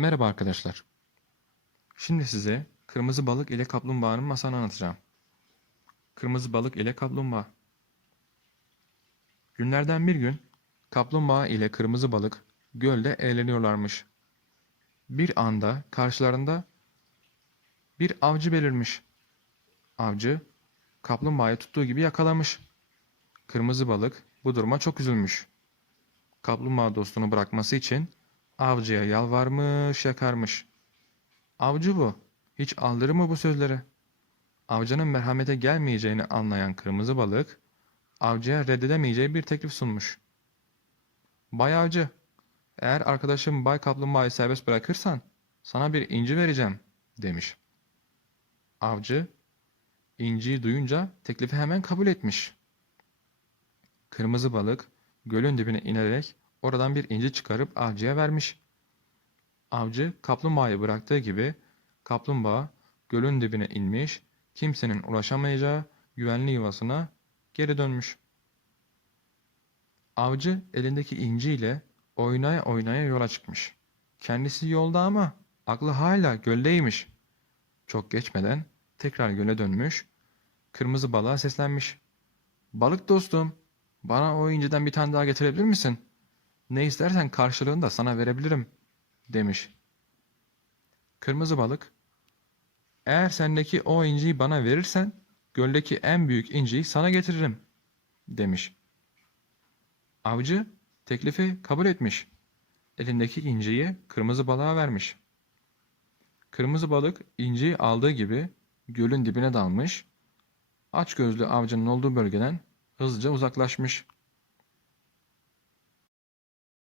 Merhaba arkadaşlar. Şimdi size kırmızı balık ile kaplumbağanın masalını anlatacağım. Kırmızı balık ile kaplumbağa. Günlerden bir gün kaplumbağa ile kırmızı balık gölde eğleniyorlarmış. Bir anda karşılarında bir avcı belirmiş. Avcı kaplumbağayı tuttuğu gibi yakalamış. Kırmızı balık bu duruma çok üzülmüş. Kaplumbağa dostunu bırakması için Avcıya yalvarmış, yakarmış. Avcı bu. Hiç aldırır mı bu sözleri? Avcının merhamete gelmeyeceğini anlayan kırmızı balık, avcıya reddedemeyeceği bir teklif sunmuş. Bay avcı, eğer arkadaşım Bay Kaplumbağa'yı serbest bırakırsan, sana bir inci vereceğim, demiş. Avcı, inciyi duyunca teklifi hemen kabul etmiş. Kırmızı balık, gölün dibine inerek Oradan bir inci çıkarıp avcıya vermiş. Avcı kaplumbağayı bıraktığı gibi kaplumbağa gölün dibine inmiş, kimsenin ulaşamayacağı güvenli yuvasına geri dönmüş. Avcı elindeki inciyle oynaya oynaya yola çıkmış. Kendisi yolda ama aklı hala göldeymiş. Çok geçmeden tekrar göle dönmüş, kırmızı balığa seslenmiş. Balık dostum, bana o inciden bir tane daha getirebilir misin?'' Ne istersen karşılığında sana verebilirim, demiş. Kırmızı balık, eğer sendeki o inciyi bana verirsen, göldeki en büyük inciyi sana getiririm, demiş. Avcı, teklifi kabul etmiş. Elindeki inciyi kırmızı balığa vermiş. Kırmızı balık inciyi aldığı gibi gölün dibine dalmış, aç gözlü avcının olduğu bölgeden hızlıca uzaklaşmış.